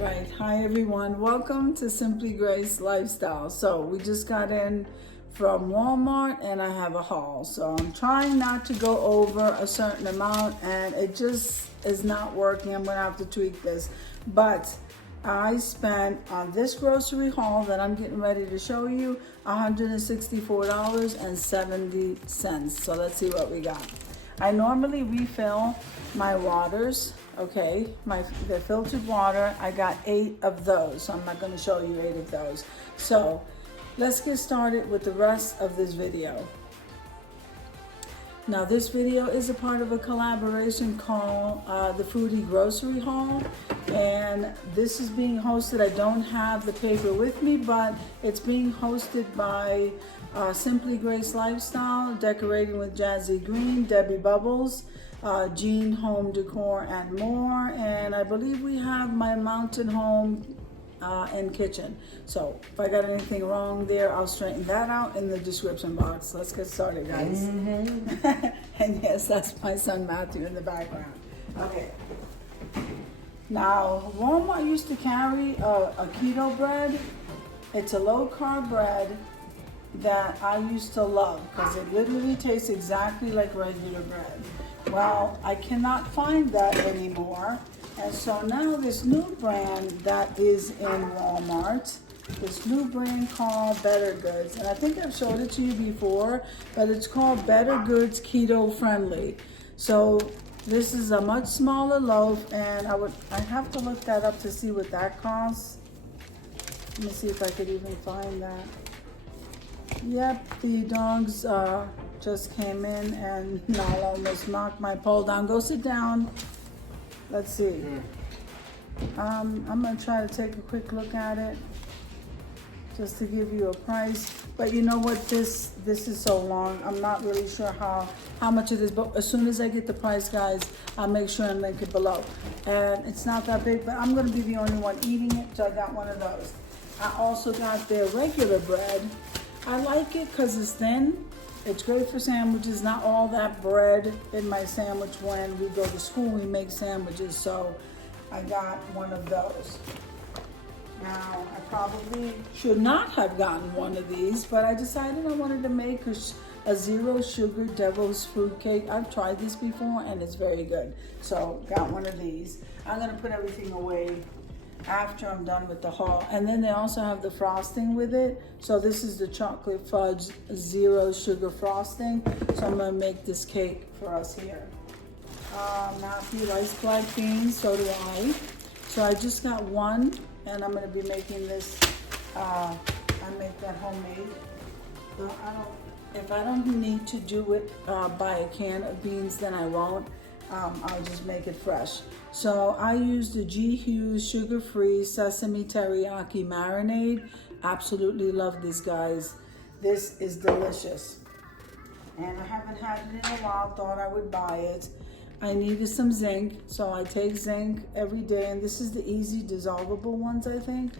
Right. Hi, everyone. Welcome to Simply Grace Lifestyle. So we just got in from Walmart and I have a haul. So I'm trying not to go over a certain amount and it just is not working. I'm going to have to tweak this. But I spent on this grocery haul that I'm getting ready to show you $164.70. So let's see what we got. I normally refill my waters. Okay, the filtered water, I got 8 of those, so I'm not going to show you 8 of those. So let's get started with the rest of this video. Now this video is a part of a collaboration called the Foodie Grocery Haul, and this is being hosted. I don't have the paper with me, but it's being hosted by Simply Grace Lifestyle, Decorating with Jazzy Green, Debbie Bubbles, Jean Home Decor and more, and I believe we have my mountain home and kitchen. So if I got anything wrong there, I'll straighten that out in the description box. Let's get started, guys. And yes, that's my son Matthew in the background. Okay. Now Walmart used to carry a keto bread. It's a low carb bread that I used to love because it literally tastes exactly like regular bread. Well, I cannot find that anymore. And so now this new brand that is in Walmart, this new brand called Better Goods. And I think I've showed it to you before, but it's called Better Goods Keto Friendly. So this is a much smaller loaf, and I have to look that up to see what that costs. Let me see if I could even find that. Yep, the dogs just came in and now almost knocked my pole down. Go sit down. Let's see. I'm gonna try to take a quick look at it just to give you a price. But you know what? This is so long. I'm not really sure how much it is. But as soon as I get the price, guys, I'll make sure and link it below. And it's not that big, but I'm gonna be the only one eating it, so I got one of those. I also got their regular bread. I like it because it's thin. It's great for sandwiches. Not all that bread in my sandwich. When we go to school, we make sandwiches, so I got one of those. Now, I probably should not have gotten one of these, but I decided I wanted to make a zero sugar devil's food cake. I've tried this before and it's very good. So got one of these. I'm gonna put everything away after I'm done with the haul. And then they also have the frosting with it. So this is the chocolate fudge zero sugar frosting. So I'm gonna make this cake for us here. Matthew likes black beans, so do I. So I just got one, and I'm gonna be making this, I make that homemade. So if I don't need to do it by a can of beans, then I won't. I'll just make it fresh. So I use the G. Hughes sugar-free sesame teriyaki marinade. Absolutely love this, guys. This is delicious. And I haven't had it in a while, thought I would buy it. I needed some zinc, so I take zinc every day. And this is the easy dissolvable ones, I think.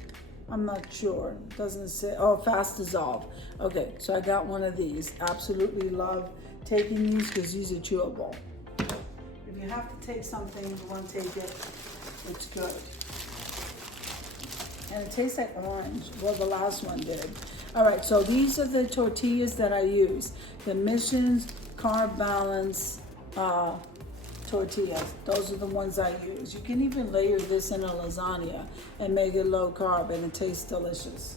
I'm not sure. It doesn't say, oh, fast dissolve. Okay, so I got one of these. Absolutely love taking these because these are chewable. If you have to take something, you want to take it, it's good. And it tastes like orange. Well, the last one did. All right, so these are the tortillas that I use. The Missions Carb Balance tortillas. Those are the ones I use. You can even layer this in a lasagna and make it low carb, and it tastes delicious.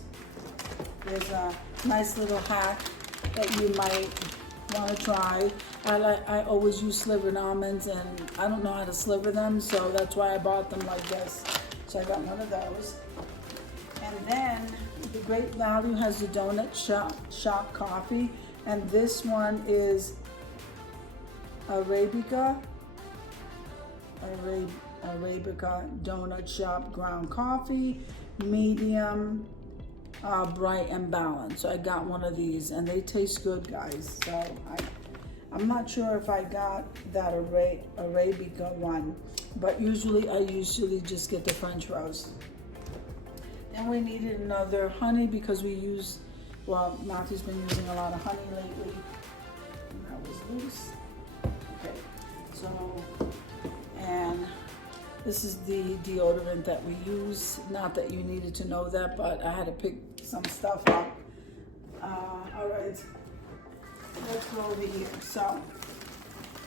There's a nice little hack that you might want to try. I always use slivered almonds, and I don't know how to sliver them, so that's why I bought them like this. So I got one of those. And then the Great Value has the donut shop coffee, and this one is Arabica donut shop ground coffee, medium, bright and balanced. So I got one of these, and they taste good, guys. So I'm not sure if I got that Arabica one, but I usually just get the French roast. Then we needed another honey because Matthew's been using a lot of honey lately. And that was loose. Okay, so, and This is the deodorant that we use. Not that you needed to know that, but I had to pick some stuff up. All right, let's go over here. So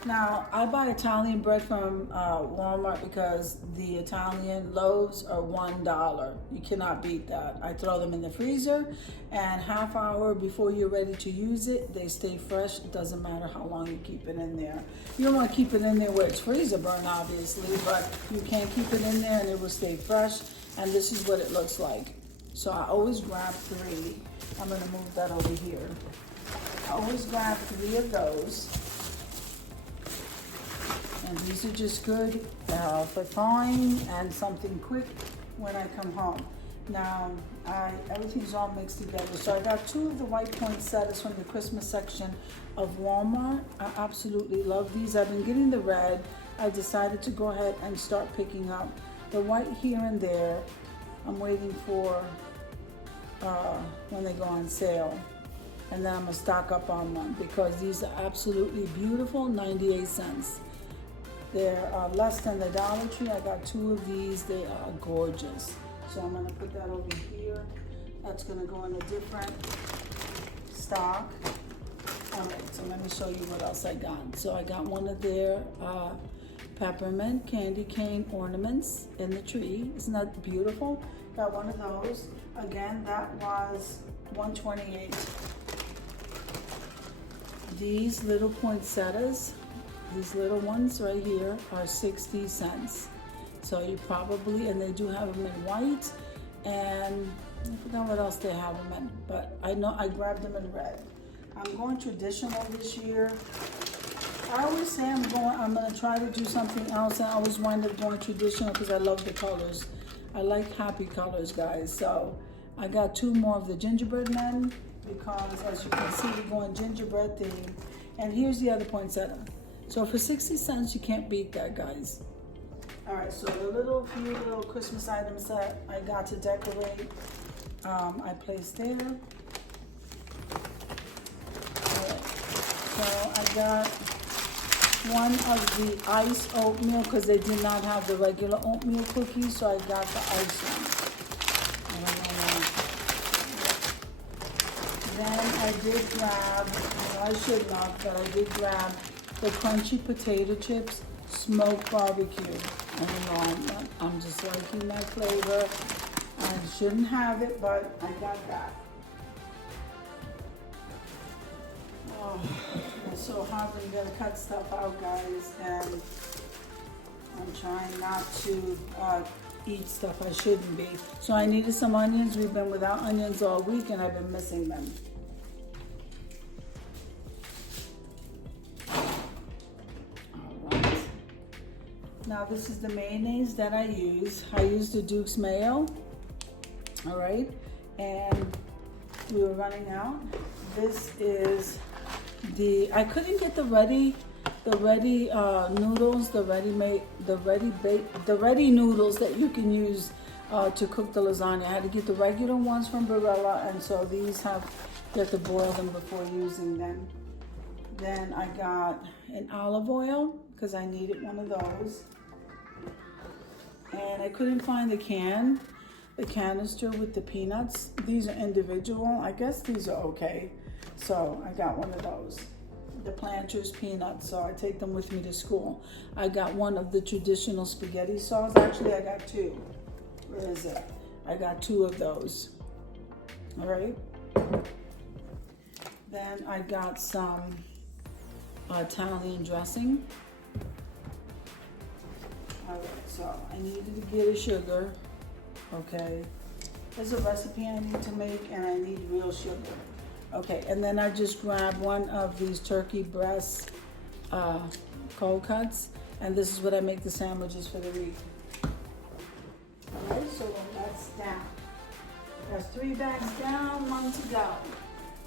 now I buy Italian bread from Walmart because the Italian loaves are $1. You cannot beat that. I throw them in the freezer, and half hour before you're ready to use it, they stay fresh. It doesn't matter how long you keep it in there. You don't want to keep it in there where it's freezer burn, obviously, but you can keep it in there and it will stay fresh. And this is what it looks like. So I always grab 3. I'm gonna move that over here. I always grab 3 of those. And these are just good for thawing and something quick when I come home. Now, everything's all mixed together. So I got 2 of the white poinsettias from the Christmas section of Walmart. I absolutely love these. I've been getting the red. I decided to go ahead and start picking up the white here and there. I'm waiting for when they go on sale. And then I'm gonna stock up on them because these are absolutely beautiful, 98 cents. They're less than the Dollar Tree. I got 2 of these. They are gorgeous. So I'm gonna put that over here. That's gonna go in a different stock. All right, so let me show you what else I got. So I got one of their peppermint candy cane ornaments in the tree. Isn't that beautiful? Got one of those. Again, that was $1.28. These little poinsettias, these little ones right here, are 60 cents. So you probably, and they do have them in white, and I forgot what else they have them in, but I know I grabbed them in red. I'm going traditional this year. I always say I'm gonna try to do something else, and I always wind up going traditional because I love the colors. I like happy colors, guys. So I got 2 more of the gingerbread men because, as you can see, we're going gingerbread theme. And here's the other poinsettia. So for 60 cents, you can't beat that, guys. All right, so the few little Christmas items that I got to decorate, I placed there. All right, so I got one of the ice oatmeal because they did not have the regular oatmeal cookies, so I got the ice one. Then I did grab, I should not, but I did grab the crunchy potato chips, smoked barbecue. I don't know, I'm just liking that flavor. I shouldn't have it, but I got that. Oh, it's so hard when you gotta cut stuff out, guys, and I'm trying not to eat stuff I shouldn't be. So I needed some onions. We've been without onions all week and I've been missing them. Alright. Now this is the mayonnaise that I use. I use the Duke's Mayo. Alright. And we were running out. This is I couldn't get the ready noodles, the ready noodles that you can use to cook the lasagna. I had to get the regular ones from Barilla, and so these you have to boil them before using them. Then I got an olive oil because I needed one of those, and I couldn't find the canister with the peanuts. These are individual. I guess these are okay. So I got one of those, the Planters peanuts, so I take them with me to school. I got one of the traditional spaghetti sauce. Actually, I got 2. Where is it? I got 2 of those. All right. Then I got some Italian dressing. All right, so I needed to get a sugar. Okay. There's a recipe I need to make, and I need real sugar. Okay, and then I just grabbed one of these turkey breast cold cuts, and this is what I make the sandwiches for the week. All right, so that's down. That's 3 bags down, 1 to go.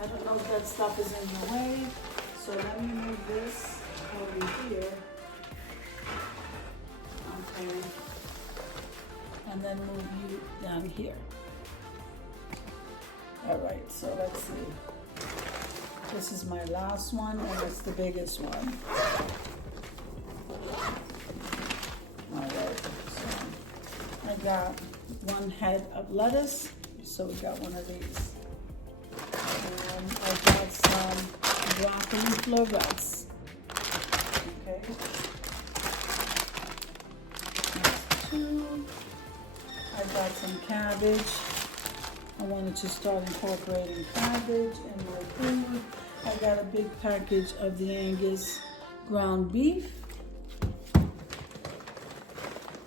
I don't know if that stuff is in the way, so let me move this over here. Okay, and then move you down here. All right, so let's see. This is my last one, and it's the biggest one. All right, so got 1 head of lettuce, so we got one of these. And I got some broccoli florets. Okay. That's 2. I got some cabbage. I wanted to start incorporating cabbage in my food. I got a big package of the Angus ground beef.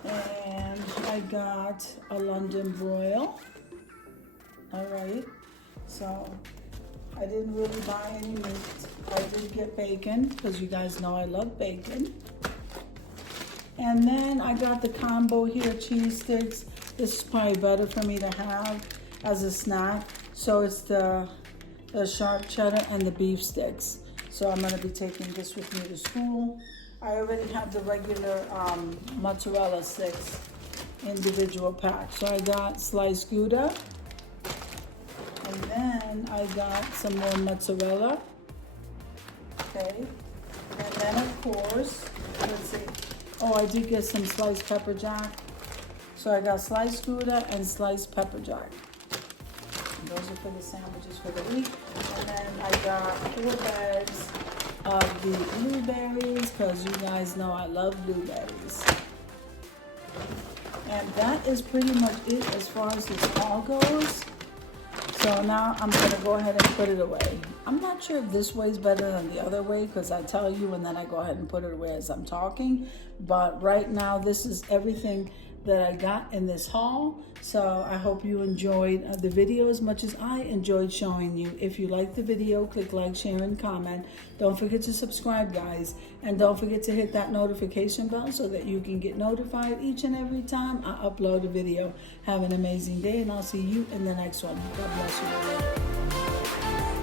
And I got a London broil. All right. So I didn't really buy any meat. I did get bacon because you guys know I love bacon. And then I got the combo here, cheese sticks. This is probably better for me to have as a snack. So it's the sharp cheddar and the beef sticks. So I'm gonna be taking this with me to school. I already have the regular mozzarella sticks, individual pack. So I got sliced Gouda. And then I got some more mozzarella. Okay. And then of course, let's see. Oh, I did get some sliced pepper jack. So I got sliced Gouda and sliced pepper jack. And those are for the sandwiches for the week. And then I got 4 bags of the blueberries, because you guys know I love blueberries. And that is pretty much it as far as this haul goes. So now I'm gonna go ahead and put it away. I'm not sure if this way is better than the other way, because I tell you and then I go ahead and put it away as I'm talking. But right now, this is everything that I got in this haul. So I hope you enjoyed the video as much as I enjoyed showing you. If you liked the video, click like, share, and comment. Don't forget to subscribe, guys. And don't forget to hit that notification bell so that you can get notified each and every time I upload a video. Have an amazing day, and I'll see you in the next one. God bless you.